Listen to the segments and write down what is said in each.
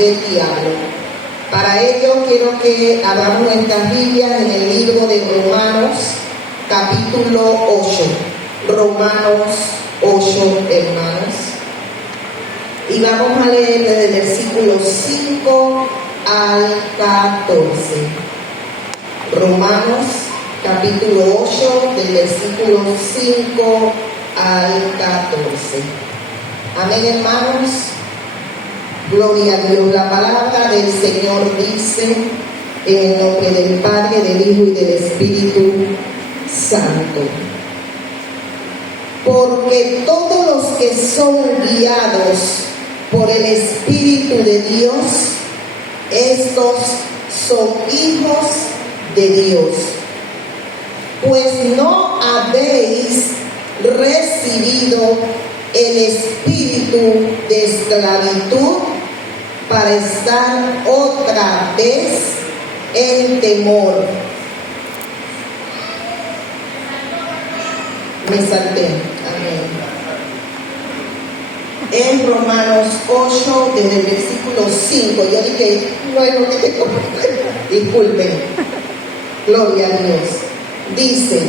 del diablo. Para ello quiero que abramos nuestras Biblias en el libro de Romanos, capítulo 8. Romanos 8, hermanos. Y vamos a leer desde el versículo 5 al 14. Romanos, capítulo 8, del versículo 5 al 14. Amén, hermanos. Gloria a Dios. La palabra del Señor dice, en el nombre del Padre, del Hijo y del Espíritu Santo. Porque todos los que son guiados por el Espíritu de Dios, estos son hijos de Dios. Pues no habéis recibido el espíritu de esclavitud para estar otra vez en temor. Me salté. Amén. En Romanos 8, desde el versículo 5, yo dije, no es lo que tengo. Disculpen. Gloria a Dios. Dice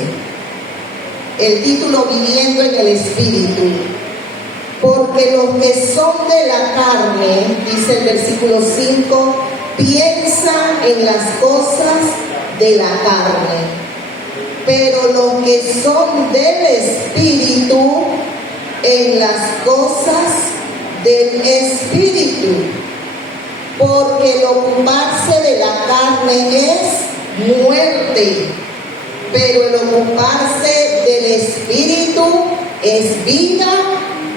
el título: Viviendo en el Espíritu. Porque los que son de la carne, dice el versículo 5, piensan en las cosas de la carne. Pero los que son del Espíritu, en las cosas del Espíritu. Porque el ocuparse de la carne es muerte, pero el ocuparse del Espíritu es vida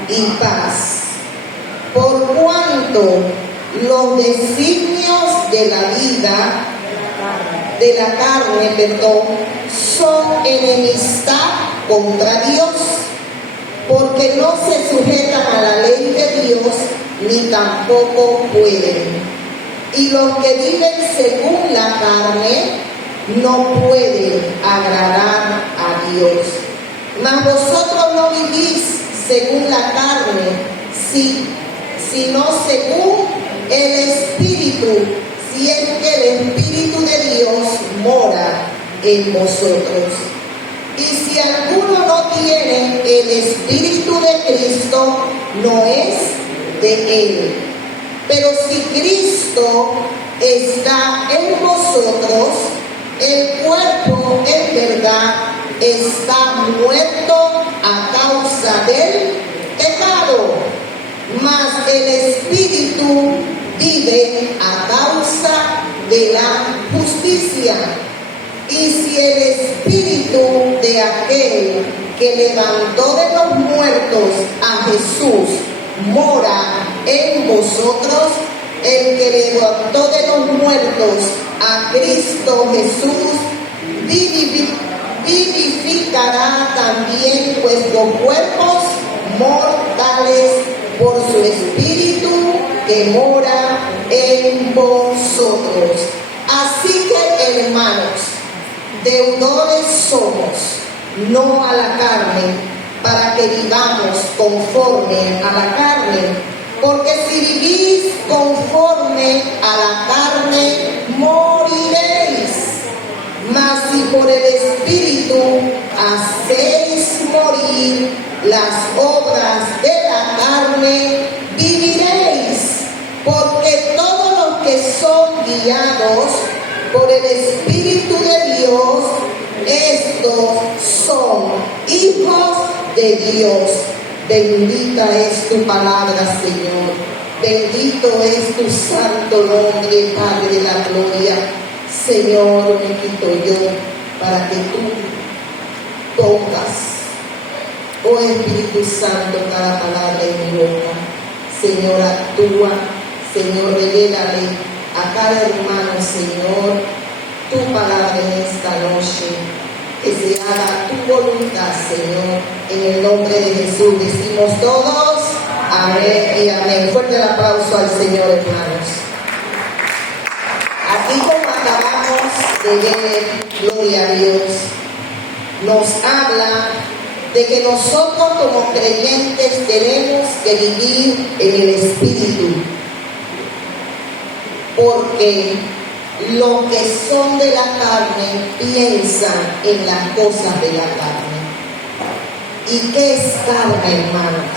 y paz. Por cuanto los designios de la vida, de la carne, son enemistad contra Dios, porque no se sujetan a la ley de Dios, ni tampoco pueden. Y los que viven según la carne no pueden agradar a Dios. Mas vosotros no vivís según la carne, sino según el Espíritu, si es que el Espíritu de Dios mora en vosotros. Y si alguno no tiene el Espíritu de Cristo, no es de él. Pero si Cristo está en vosotros, el cuerpo en verdad está muerto a causa del pecado, mas el Espíritu vive a causa de la justicia. Y si el Espíritu de aquel que levantó de los muertos a Jesús mora en vosotros, el que levantó de los muertos a Cristo Jesús vivificará también vuestros cuerpos mortales por su Espíritu que mora en vosotros. Así que, hermanos, deudores somos, no a la carne, para que vivamos conforme a la carne. Porque si vivís conforme a la carne, moriréis. Mas si por el Espíritu hacéis morir las obras de la carne, viviréis. Porque todos los que son guiados por el Espíritu de Dios, estos son hijos de Dios. Bendita es tu palabra, Señor. Bendito es tu santo nombre, Padre de la gloria. Señor, me quito yo para que tú pongas, oh Espíritu Santo, cada palabra en mi boca. Señor, actúa. Señor, revélale a cada hermano, Señor, tu palabra en esta noche. Que se haga tu voluntad, Señor, en el nombre de Jesús. Decimos todos, amén y amén. Fuerte el aplauso al Señor, hermanos. Aquí, como acabamos de ver, gloria a Dios, nos habla de que nosotros como creyentes tenemos que vivir en el Espíritu. porque los que son de la carne piensan en las cosas de la carne. ¿Y qué es carne, hermanos?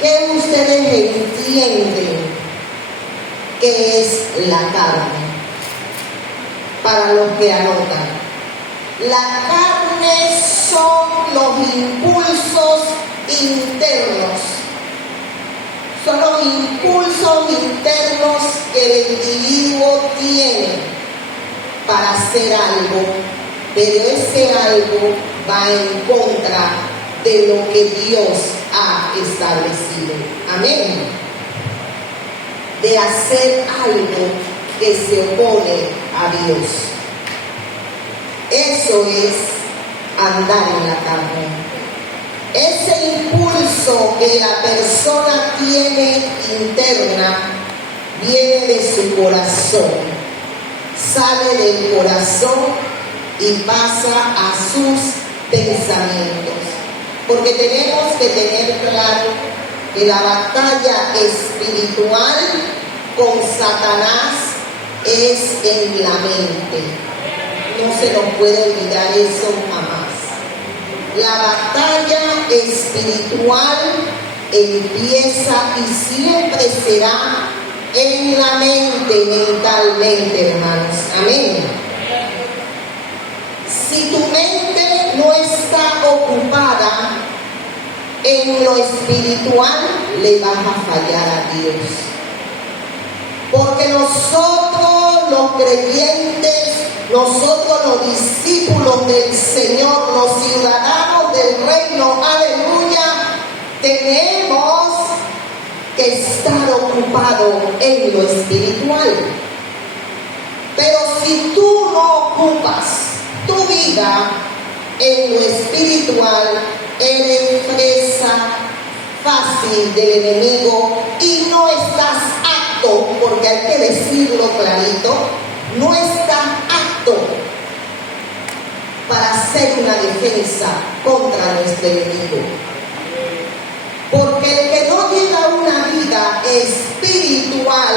¿Qué ustedes entienden que es la carne? Para los que anotan, la carne son los impulsos internos. Son los impulsos internos que el individuo tiene para hacer algo, pero ese algo va en contra de lo que Dios ha establecido. Amén. De hacer algo que se opone a Dios. Eso es andar en la carne. Ese impulso que la persona tiene interna viene de su corazón, sale del corazón y pasa a sus pensamientos. Porque tenemos que tener claro que la batalla espiritual con Satanás es en la mente. No se nos puede olvidar eso jamás. La batalla espiritual empieza y siempre será en la mente, mentalmente, hermanos. Amén. Si tu mente no está ocupada en lo espiritual, le vas a fallar a Dios. Porque nosotros, los creyentes, nosotros los discípulos del Señor, los ciudadanos del reino, aleluya, tenemos que estar ocupados en lo espiritual. Pero si tú no ocupas tu vida en lo espiritual, eres presa fácil del enemigo y no estás apto, porque hay que decirlo clarito, no estás apto para hacer una defensa contra nuestro enemigo. Porque el que no lleva una vida espiritual,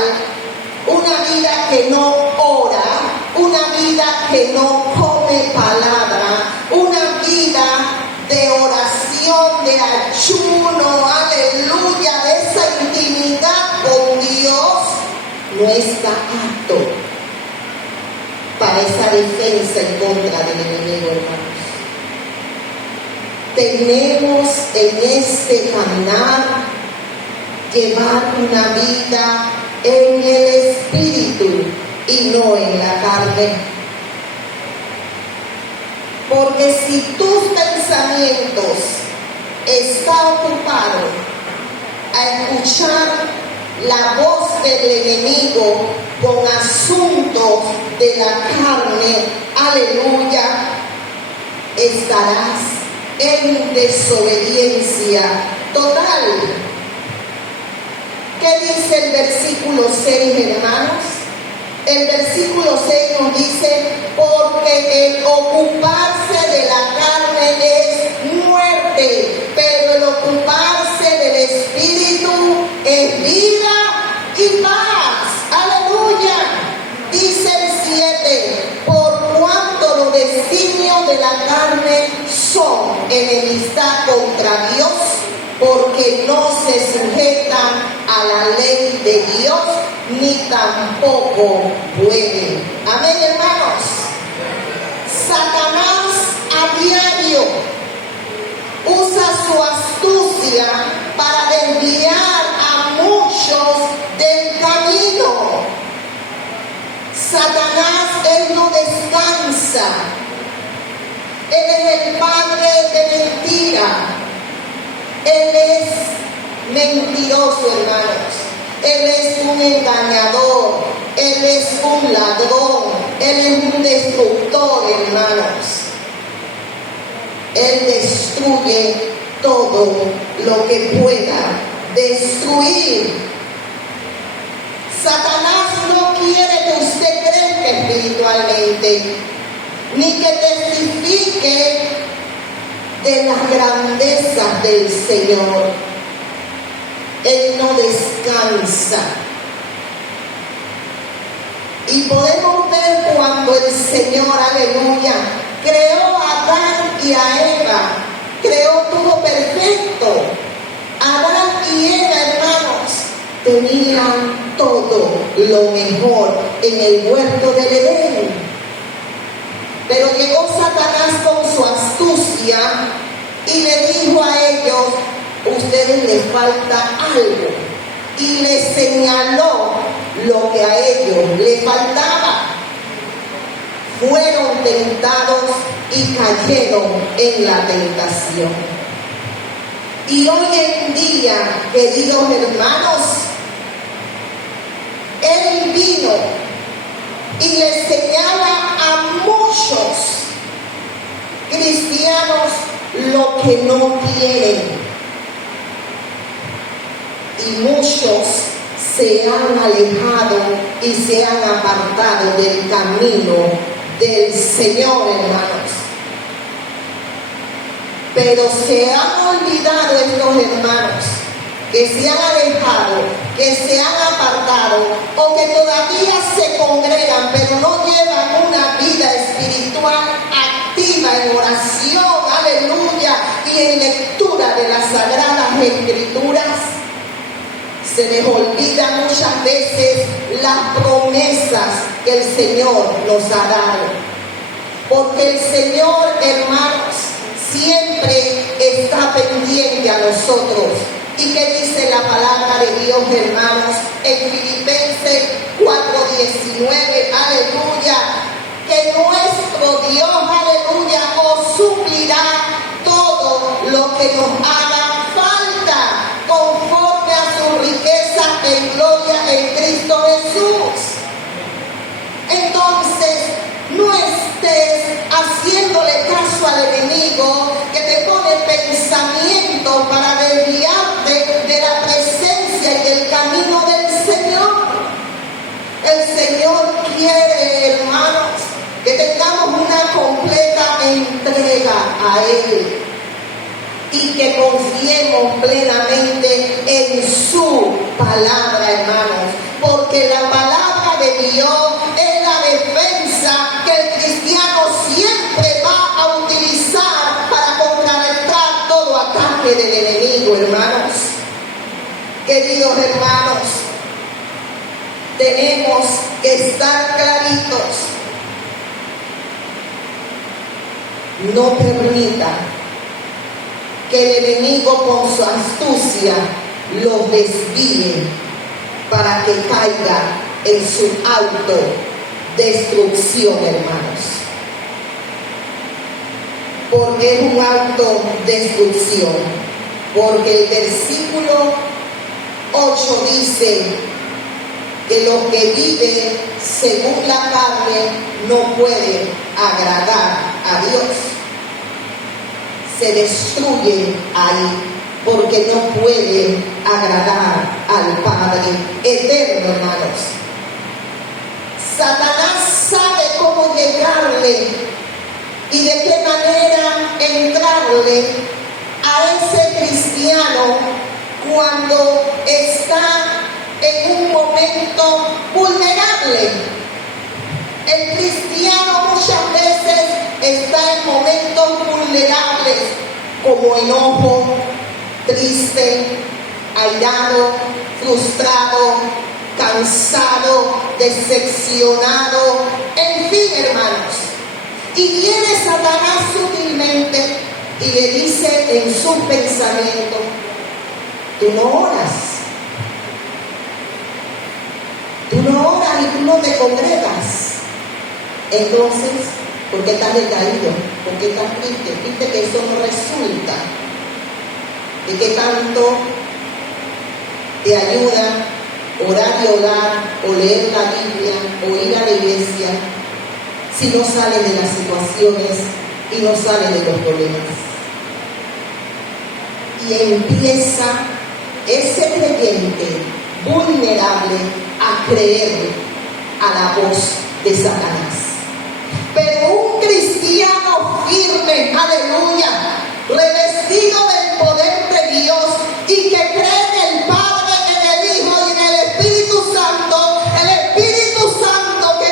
una vida que no ora, una vida que no come palabra, una vida de oración, de ayuno, aleluya, de esa intimidad con Dios, no está apto para esa defensa en contra del enemigo, hermanos. Tenemos en este caminar llevar una vida en el espíritu y no en la carne. Porque si tus pensamientos están ocupados a escuchar la voz del enemigo con asuntos de la carne, aleluya, estarás en desobediencia total. ¿Qué dice el versículo 6, hermanos? El versículo 6 nos dice, porque el ocuparse de la carne es muerte, pero el ocuparse del espíritu es vida y paz. Aleluya. Dice el 7, por cuanto los designios de la carne son enemistad contra Dios, porque no se sujetan a la ley de Dios, ni tampoco pueden. Amén, hermanos. Satanás a diario usa su astucia para desviar a muchos del camino. Satanás, él no descansa. Él es el padre de mentira. Él es mentiroso, hermanos. Él es un engañador. Él es un ladrón. Él es un destructor, hermanos. Él destruye todo lo que pueda destruir. Satanás no quiere que usted crezca espiritualmente, ni que testifique de las grandezas del Señor. Él no descansa. Y podemos ver cuando el Señor, aleluya, creó a Adán y a Eva, creó todo perfecto. Adán y Eva, hermanos, tenían todo lo mejor en el huerto del Edén. Pero llegó Satanás con su astucia y le dijo a ellos: ustedes les falta algo. Y les señaló lo que a ellos les faltaba. Fueron tentados y cayeron en la tentación. Y hoy en día, queridos hermanos, Él vino y le señala a muchos cristianos lo que no tienen. Y muchos se han alejado y se han apartado del camino del Señor, hermanos. Pero se han olvidado estos hermanos que se han alejado, que se han apartado o que todavía se congregan, pero no llevan una vida espiritual activa en oración, aleluya, y en lectura de las Sagradas Escrituras. Se les olvida muchas veces las promesas que el Señor nos ha dado. Porque el Señor, hermanos, siempre está pendiente a nosotros. ¿Y qué dice la palabra de Dios, hermanos? En Filipenses 4:19, aleluya, que nuestro Dios, aleluya, os suplirá todo lo que nos haga falta, conforme a su riqueza en gloria en Cristo Jesús. Entonces, no estés haciéndole caso al enemigo que te pone pensamiento para desviarte de la presencia y del camino del Señor. El Señor quiere, hermanos, que tengamos una completa entrega a Él y que confiemos plenamente en su palabra, hermanos, porque la palabra de Dios es la defensa que el cristiano siempre va a utilizar para contrarrestar todo ataque del enemigo, hermanos. Queridos hermanos, tenemos que estar claritos. No permita que el enemigo con su astucia los desvíe para que caiga en su autodestrucción, hermanos. Porque es un autodestrucción. Porque el versículo 8 dice que los que viven según la carne no pueden agradar a Dios. Se destruyen ahí porque no pueden agradar al Padre eterno, hermanos. Satanás sabe cómo llegarle y de qué manera entrarle a ese cristiano cuando está en un momento vulnerable. El cristiano muchas veces está en momentos vulnerables, como enojo, triste, airado, frustrado, cansado, decepcionado, en fin, hermanos. Y viene Satanás sutilmente y le dice en su pensamiento: tú no oras, tú no oras y tú no te congregas. Entonces, ¿por qué estás decaído? ¿Por qué estás triste? Viste que eso no resulta. ¿De qué tanto te ayuda orar y orar, o leer la Biblia, o ir a la iglesia, si no sales de las situaciones y no sales de los problemas? Y empieza ese creyente vulnerable a creer a la voz de Satanás. Pero un cristiano firme, aleluya, revestido del poder de Dios y que cree en el Padre, en el Hijo y en el Espíritu Santo que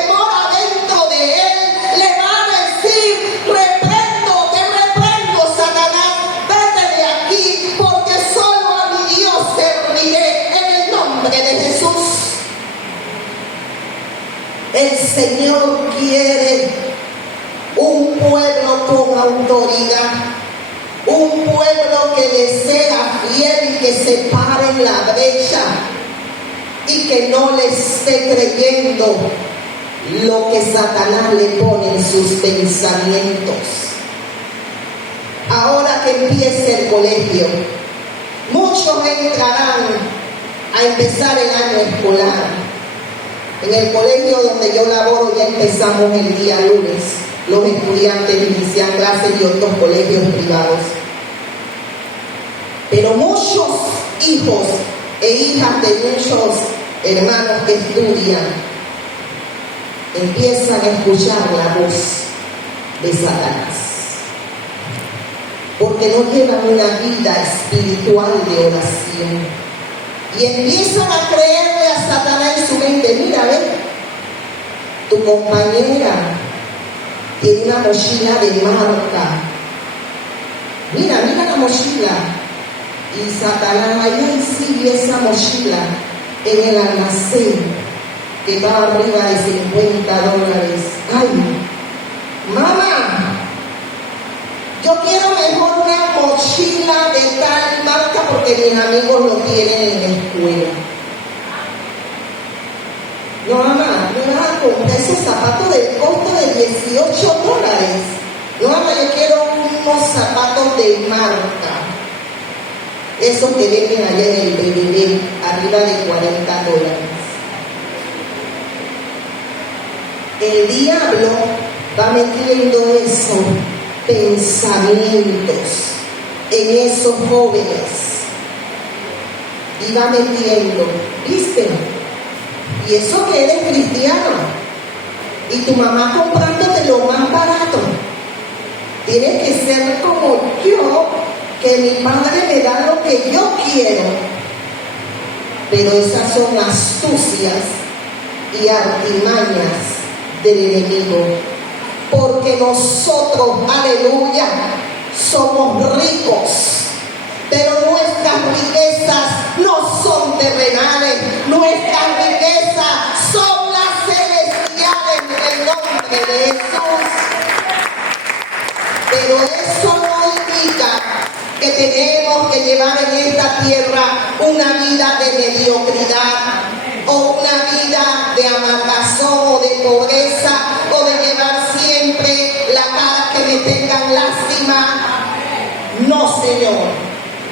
El Señor quiere un pueblo con autoridad, un pueblo que le sea fiel y que se pare en la brecha y que no le esté creyendo lo que Satanás le pone en sus pensamientos. Ahora que empiece el colegio, muchos entrarán a empezar el año escolar. En el colegio donde yo laboro ya empezamos el día lunes. Los estudiantes inician clases y otros colegios privados. Pero muchos hijos e hijas de muchos hermanos que estudian empiezan a escuchar la voz de Satanás, porque no llevan una vida espiritual de oración. Y empiezan a creerle a Satanás en su mente: mira, ve, tu compañera tiene una mochila de marca. Mira la mochila. Y Satanás ahí sigue esa mochila en el almacén que va arriba de $50. Ay, mamá, yo quiero mejor una mochila de tal marca porque mis amigos lo tienen en la escuela. No, mamá, me vas a comprar esos zapatos del costo de $18. No, mamá, yo quiero unos zapatos de marca. Esos que venden allá en el BBB, arriba de $40. El diablo va metiendo esos pensamientos en esos jóvenes y va metiendo, ¿viste? Y eso que eres cristiano y tu mamá comprándote lo más barato, tienes que ser como yo, que mi padre me da lo que yo quiero. Pero esas son astucias y artimañas del enemigo, porque nosotros, aleluya, somos ricos, pero nuestras riquezas no son terrenales, nuestras riquezas son las celestiales en el nombre de Jesús. Pero eso no indica que tenemos que llevar en esta tierra una vida de mediocridad o una vida de amargazón o de pobreza o de llevar siempre la cara que me tengan lástima. No, Señor,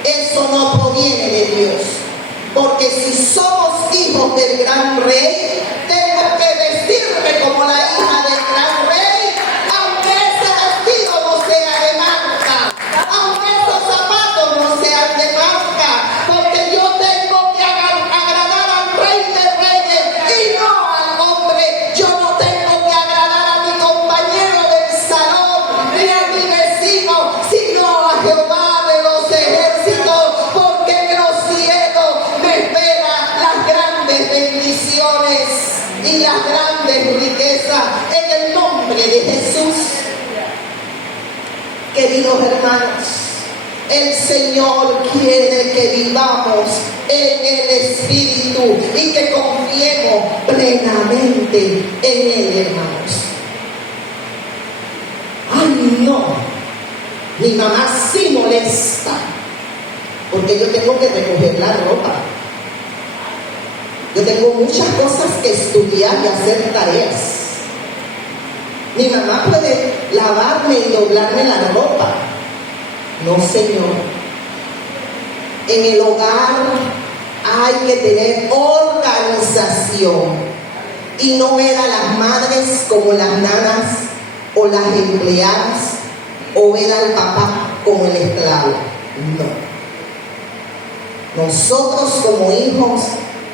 eso no proviene de Dios, porque si somos hijos del gran rey, tengo que vestirme como la hija del gran rey, aunque ese vestido no sea de marca, aunque esos zapatos no sean de marca, porque yo tengo que agradar al rey de reyes y no al hombre. Yo no tengo que agradar a mi compañero del salón ni a mi vecino, sino a Jehová de los ejércitos, porque en los cielos me esperan las grandes bendiciones y las grandes riquezas en el nombre de Jesús. Queridos hermanos, el Señor quiere que vivamos en el Espíritu y que confiemos plenamente en Él, hermanos. Ay, no, mi mamá sí molesta, porque yo tengo que recoger la ropa. Yo tengo muchas cosas que estudiar y hacer tareas. Mi mamá puede lavarme y doblarme la ropa. No, Señor. En el hogar hay que tener organización y no ver a las madres como las nanas o las empleadas o ver al papá como el esclavo. No. Nosotros como hijos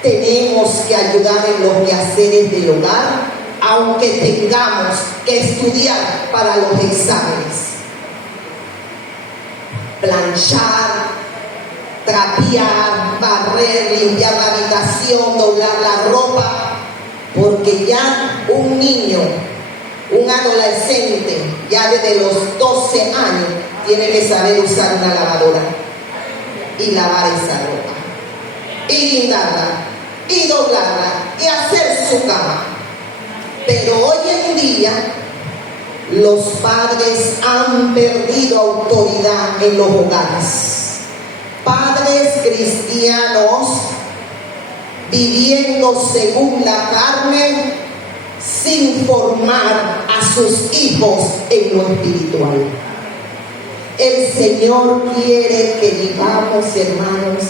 tenemos que ayudar en los quehaceres del hogar, aunque tengamos que estudiar para los exámenes. Planchar, trapear, barrer, limpiar la habitación, doblar la ropa, porque ya un niño, un adolescente, ya desde los 12 años, tiene que saber usar una lavadora y lavar esa ropa, y guindarla, y doblarla, y hacer su cama. Pero hoy en día los padres han perdido autoridad en los hogares. Padres cristianos viviendo según la carne, sin formar a sus hijos en lo espiritual. El Señor quiere que vivamos, hermanos,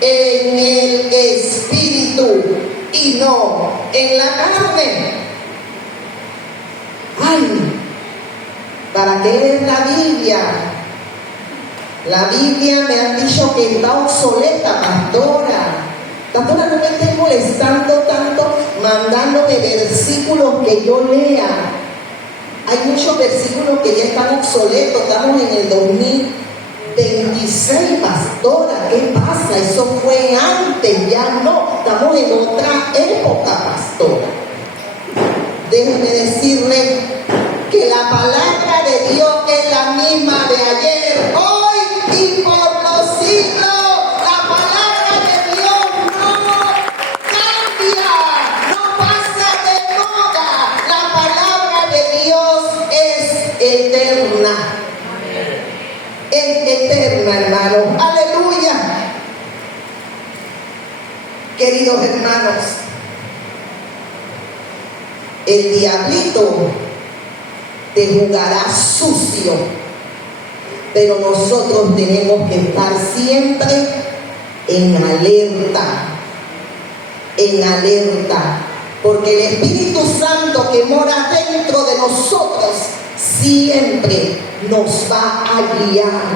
en el espíritu y no en la carne. Ay, ¿para qué leer la Biblia? La Biblia me han dicho que está obsoleta, pastora. Pastora, no me estés molestando tanto, mandándome versículos que yo lea. Hay muchos versículos que ya están obsoletos. Estamos en el 2026, pastora. ¿Qué pasa? Eso fue antes, ya no. Estamos en otra época, pastora. Déjeme decirle que la palabra de Dios es la misma de ayer, hoy y por los siglos. La palabra de Dios no cambia, no pasa de moda. La palabra de Dios es eterna. Es eterna, hermanos. Aleluya. Queridos hermanos, el diablito te jugará sucio, pero nosotros tenemos que estar siempre en alerta, porque el Espíritu Santo que mora dentro de nosotros siempre nos va a guiar,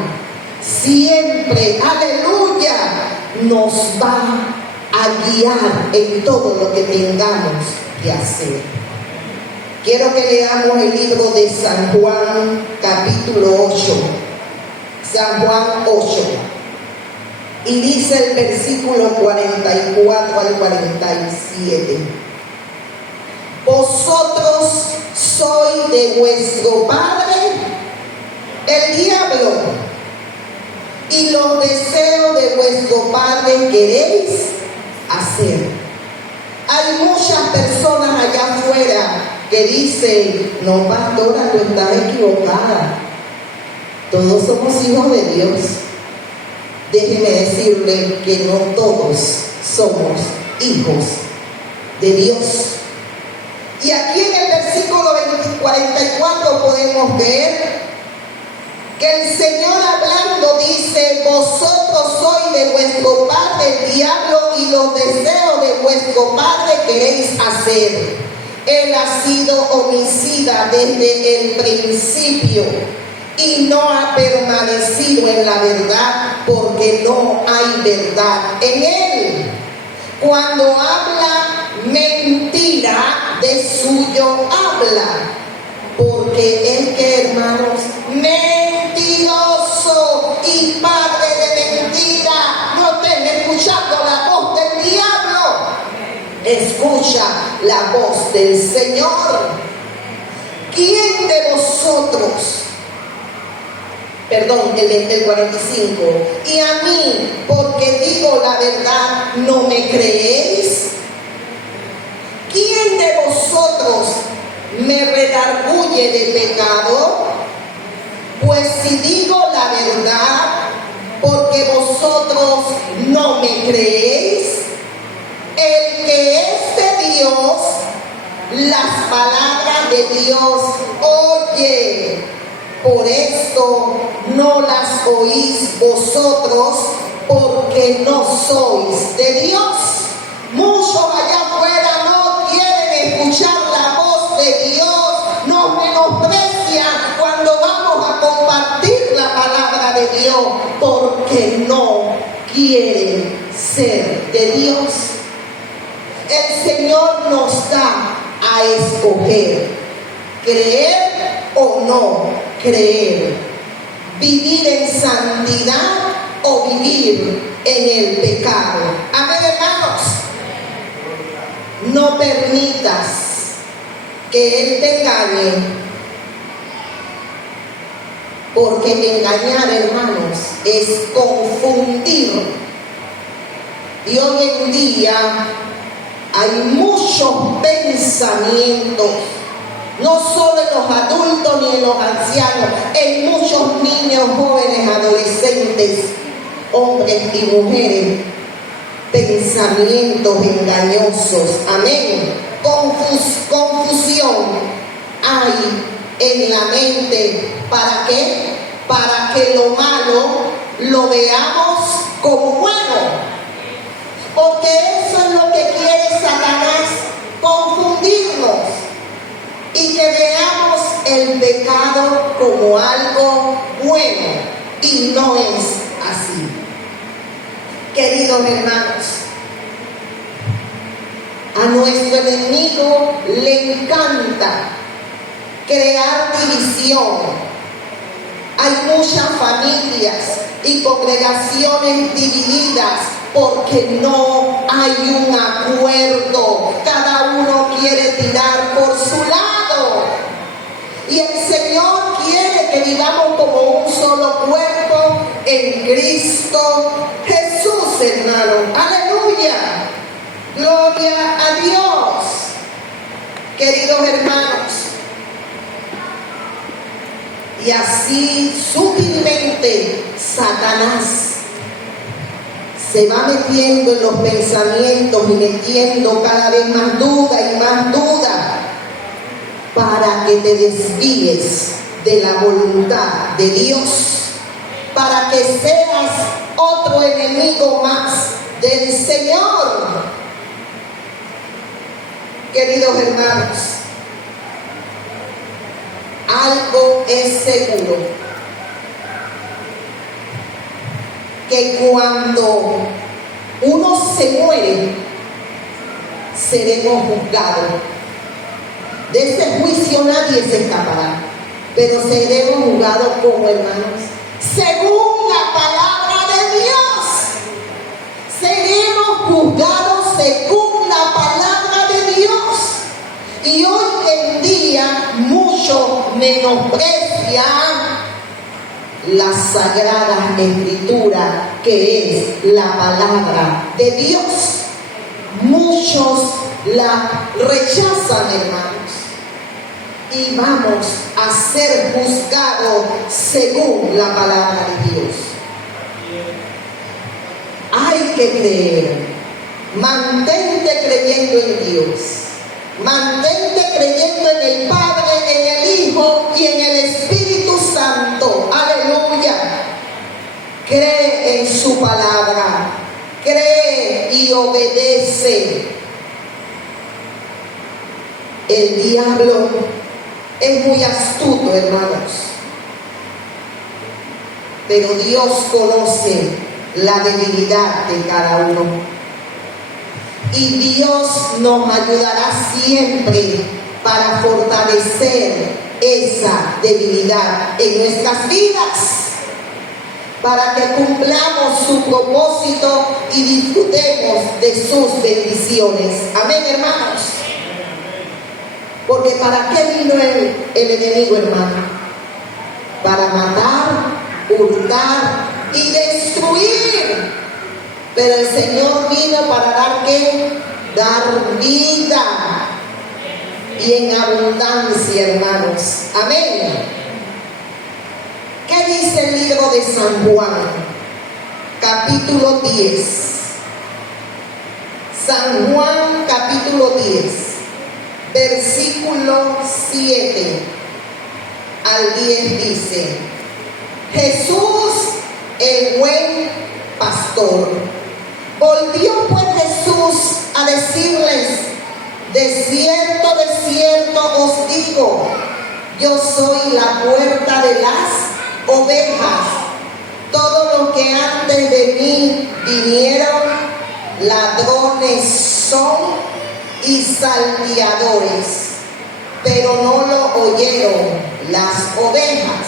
siempre, aleluya, nos va a guiar en todo lo que tengamos que hacer. Quiero que leamos el libro de San Juan, capítulo 8. San Juan 8. Y dice el versículo 44 al 47. Vosotros sois de vuestro padre, el diablo, y los deseos de vuestro padre queréis hacer. Hay muchas personas allá afuera que dicen: no, pastora, tú estás equivocada. Todos somos hijos de Dios. Déjeme decirle que no todos somos hijos de Dios. Y aquí en el versículo 44 podemos ver que el Señor hablando dice: vosotros sois de vuestro padre el diablo, y los deseos de vuestro padre queréis hacer. Él ha sido homicida desde el principio y no ha permanecido en la verdad, porque no hay verdad en él. Cuando habla mentira, de suyo habla, porque es que, hermanos, mentiroso y padre de mentira. No estén escuchando la voz del diablo, escucha la voz del Señor. ¿Quién de vosotros? Perdón, el 45. Y a mí, porque digo la verdad, ¿no me creéis? ¿Quién de vosotros me redarguye de pecado? Pues si digo la verdad, porque vosotros no me creéis, el que es de Dios, las palabras de Dios oye. Por esto no las oís vosotros, porque no sois de Dios. Muchos allá afuera no quieren escuchar la voz de Dios, nos menosprecian cuando vamos a compartir la palabra de Dios, porque no quieren ser de Dios. El Señor nos da a escoger, creer o no creer, vivir en santidad o vivir en el pecado. Amén, hermanos. No permitas que Él te engañe, porque engañar, hermanos, es confundir. Y hoy en día hay muchos pensamientos, no solo en los adultos ni en los ancianos, en muchos niños, jóvenes, adolescentes, hombres y mujeres, pensamientos engañosos, amén, confusión hay en la mente. ¿Para qué? Para que lo malo lo veamos como bueno. Porque eso es lo que quiere Satanás, confundirnos y que veamos el pecado como algo bueno, y no es así. Queridos hermanos, a nuestro enemigo le encanta crear división. Hay muchas familias y congregaciones divididas porque no hay un acuerdo. Cada uno quiere tirar por su lado. Y el Señor quiere que vivamos como un solo cuerpo en Cristo Jesús, hermano. Aleluya. Gloria a Dios. Queridos hermanos, y así sutilmente Satanás se va metiendo en los pensamientos y metiendo cada vez más duda y más duda para que te desvíes de la voluntad de Dios, para que seas otro enemigo más del Señor. Queridos hermanos, algo es seguro, que cuando uno se muere, seremos juzgados. De ese juicio nadie se escapará, pero seremos juzgados como hermanos, según la palabra de Dios. Seremos juzgados según la palabra de Dios. Y hoy en día muchos menosprecian la sagrada escritura, que es la palabra de Dios. Muchos la rechazan, hermanos, y vamos a ser juzgados según la palabra de Dios. Hay que creer. Mantente creyendo en Dios. Mantente creyendo en el Padre, en el Hijo y en el Espíritu Santo. Aleluya. Cree en su palabra. Cree y obedece. El diablo es muy astuto, hermanos. Pero Dios conoce la debilidad de cada uno. Y Dios nos ayudará siempre para fortalecer esa debilidad en nuestras vidas, para que cumplamos su propósito y disfrutemos de sus bendiciones. Amén, hermanos. Porque ¿para qué vino el enemigo, hermano? Para matar, hurtar y destruir. Pero el Señor vino para dar ¿qué? Dar vida, y en abundancia, hermanos. Amén. ¿Qué dice el libro de San Juan? Capítulo 10. San Juan, capítulo 10, versículo 7 al 10 dice: Jesús, el buen pastor. Volvió pues Jesús a decirles: de cierto os digo, yo soy la puerta de las ovejas. Todos los que antes de mí vinieron, ladrones son y salteadores, pero no lo oyeron las ovejas.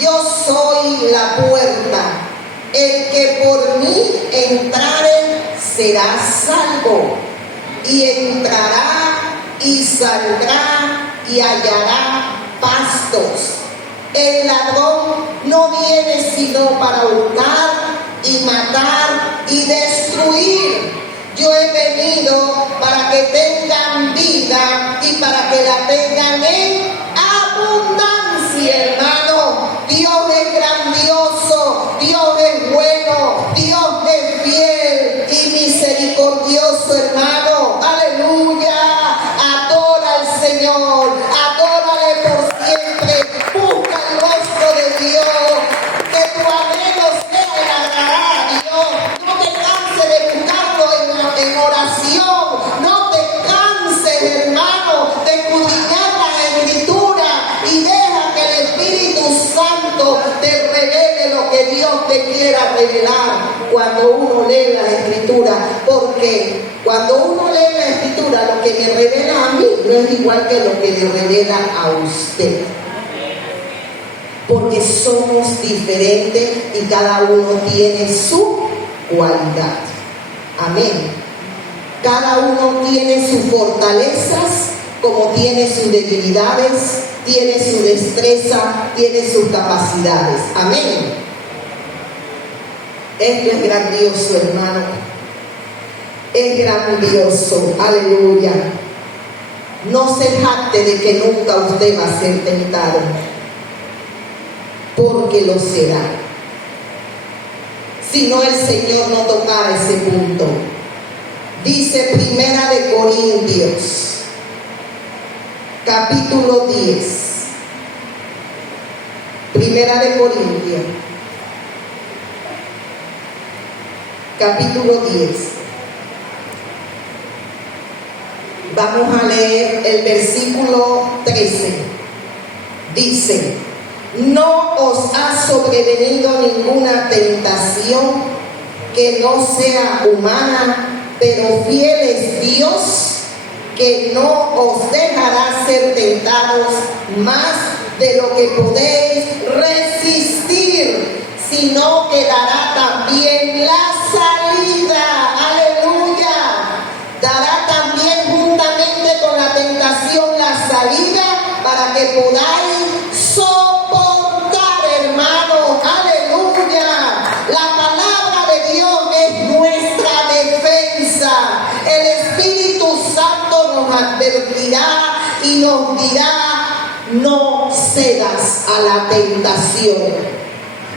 Yo soy la puerta. El que por mí entrare será salvo, y entrará y saldrá y hallará pastos. El ladrón no viene sino para hurtar y matar y destruir, Yo he venido para que tengan vida y para que la tengan en abundancia, hermano. Dios es grandioso, Dios es bueno, Dios es fiel y misericordioso, hermano. Aleluya. Adora al Señor, adórale por siempre. Busca el rostro de Dios. Que tu anhelo sea el agradar a Dios. No te canses de buscarlo en oración. No te canses, hermano, de escudriñar la Escritura y deja que el Espíritu Santo te revele lo que Dios te quiera revelar cuando uno lee la Escritura. Porque cuando uno lee la Escritura, lo que me revela a mí no es igual que lo que le revela a usted. Porque somos diferentes y cada uno tiene su cualidad. Amén. Cada uno tiene sus fortalezas, como tiene sus debilidades, tiene su destreza, tiene sus capacidades. Amén. Esto es grandioso, hermano. Es grandioso. Aleluya. No se jacte de que nunca usted va a ser tentado, porque lo será. Si no, el Señor no tocara ese punto. Dice Primera de Corintios, capítulo 10. Primera de Corintios, capítulo 10. Vamos a leer el versículo 13. Dice: no os ha sobrevenido ninguna tentación que no sea humana, pero fiel es Dios, que no os dejará ser tentados más de lo que podéis resistir, sino que dará también la salida. Aleluya. Dará también juntamente con la tentación la salida para que podáis soportar, hermano. Aleluya. La palabra de Dios es nuestra defensa. El Espíritu Santo nos advertirá y nos dirá: no cedas a la tentación.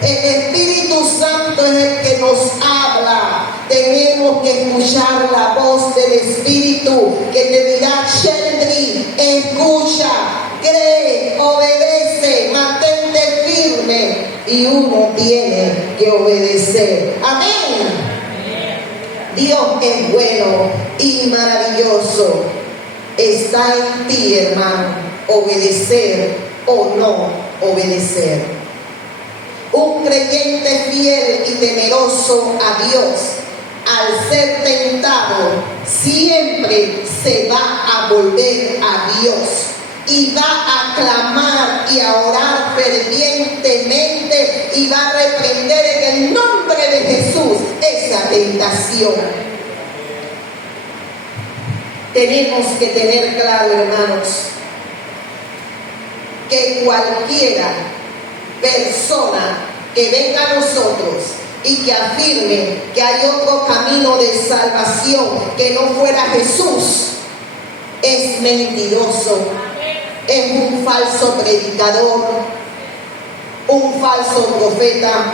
El Espíritu Santo es el que nos habla. Tenemos que escuchar la voz del Espíritu que te dirá: Sheldry, escucha, cree, obedece, mantente firme. Y uno tiene que obedecer. Amén. Dios es bueno y maravilloso. Está en ti, hermano, obedecer o no obedecer. Un creyente fiel y temeroso a Dios, al ser tentado, siempre se va a volver a Dios y va a clamar y a orar fervientemente y va a reprender en el nombre de Jesús esa tentación. Tenemos que tener claro, hermanos, que cualquiera persona que venga a nosotros y que afirme que hay otro camino de salvación que no fuera Jesús, es mentiroso, es un falso predicador, un falso profeta,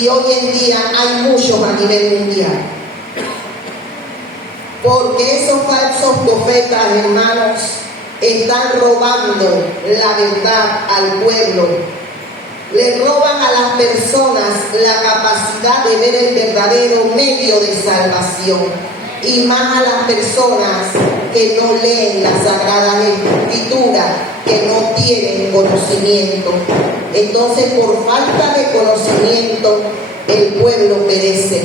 y hoy en día hay muchos a nivel mundial. Porque esos falsos profetas, hermanos, están robando la verdad al pueblo. Le roban a las personas la capacidad de ver el verdadero medio de salvación, y más a las personas que no leen las Sagradas Escrituras, que no tienen conocimiento. Entonces, por falta de conocimiento, el pueblo perece.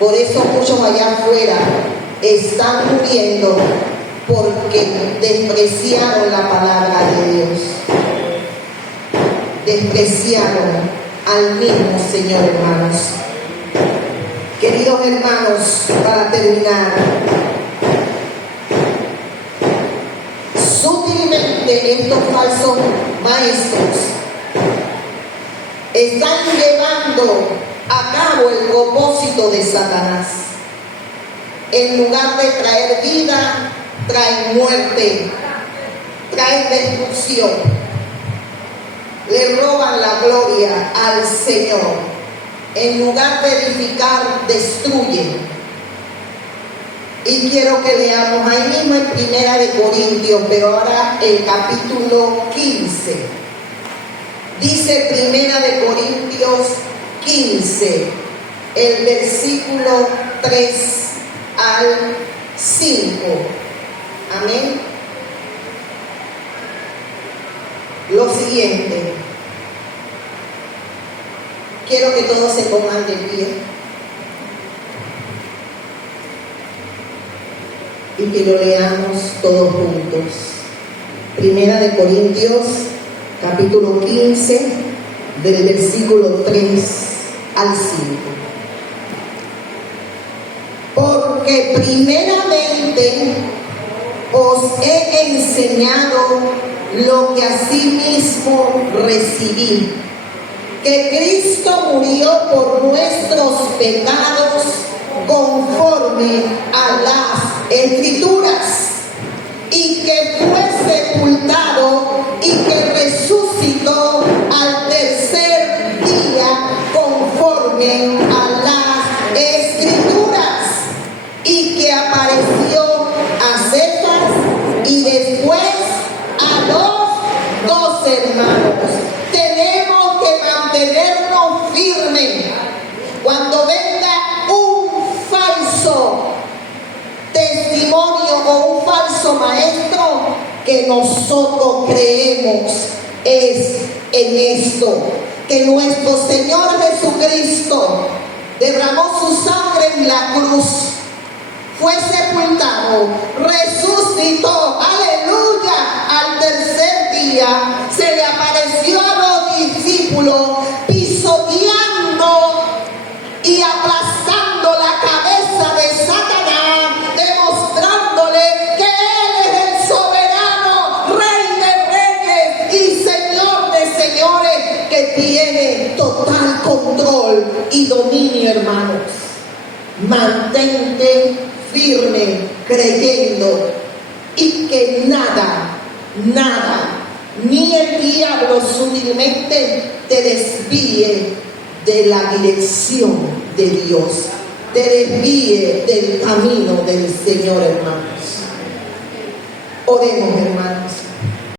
Por eso muchos allá afuera están muriendo, porque despreciaron la palabra de Dios. Despreciaron al mismo Señor, hermanos. Queridos hermanos, para terminar, sutilmente estos falsos maestros están llevando a cabo el propósito de Satanás. en lugar de traer vida, traen muerte, traen destrucción. Le roban la gloria al Señor. En lugar de edificar, destruyen. Y quiero que leamos ahí mismo en Primera de Corintios, pero ahora el capítulo 15. Dice Primera de Corintios 15, el versículo 3 al 5. Amén. Lo siguiente. Quiero que todos se pongan de pie y que lo leamos todos juntos. Primera de Corintios, capítulo 15, del versículo 3 al 5. Porque primeramente os he enseñado lo que asimismo recibí, que Cristo murió por nuestros pecados conforme a las Escrituras, y que fue sepultado y que resucitó al tercer día conforme a las Escrituras, y que apareció a Cefas y después a los 12 hermanos. Tenemos que mantenernos firmes cuando venga un falso testimonio o un falso maestro. Que nosotros creemos es en esto, que nuestro Señor Jesucristo derramó su sangre en la cruz, fue sepultado, resucitó, aleluya, al tercer día, se le apareció a los discípulos, pisoteando y aplastando la cabeza de Satanás, demostrándole que Él es el soberano, Rey de reyes y Señor de señores, que tiene total control y dominio, hermanos. Mantente firme creyendo, y que nada, ni el diablo sutilmente te desvíe de la dirección de Dios, te desvíe del camino del Señor, hermanos. Oremos, hermanos.